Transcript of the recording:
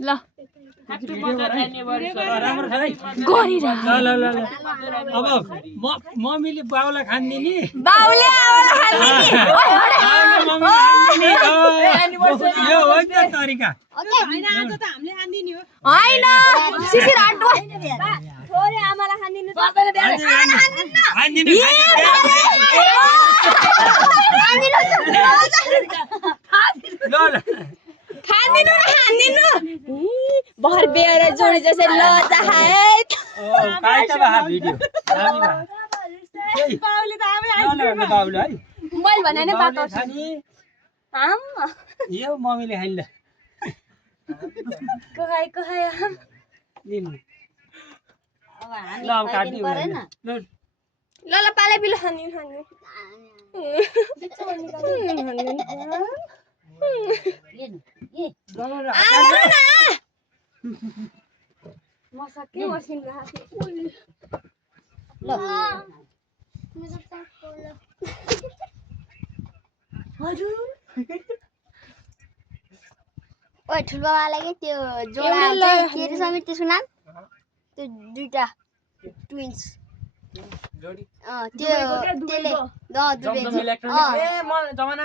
ल राम्रो छ है गरिरा ल ल ल अब मम्मीले बाउलाई खान्दिनी बाउले आउला खान्दिनी यो हो नि त तरिका हैन आज त हामीले खान्दिनी हो हैन सिसिर हट्वा छोरे आमालाई खान्दिनु खान्दिनु ल ल खान्दिनु भर बेर जोडी जसै ल चाहे काई त बहा भिडियो बाउले त आमै ल ल बाउले है मैले भने नि बात छ नि आम यो मम्मीले खाइन ल कहाय हम लिनु अब हामी ल अब काट्नु परेन ल ल ल पाले पिलो खान्दिनु मसके मसिन ओइ ठुलबाबालाई के त्यो जोडा चाहिँ के रे समित त्यसको नाम त्यो दुईटा ट्विन्स जोडी त्यो त्यसले दुबे जमजम इलेक्ट्रोनिक्स अँ ए म जमाना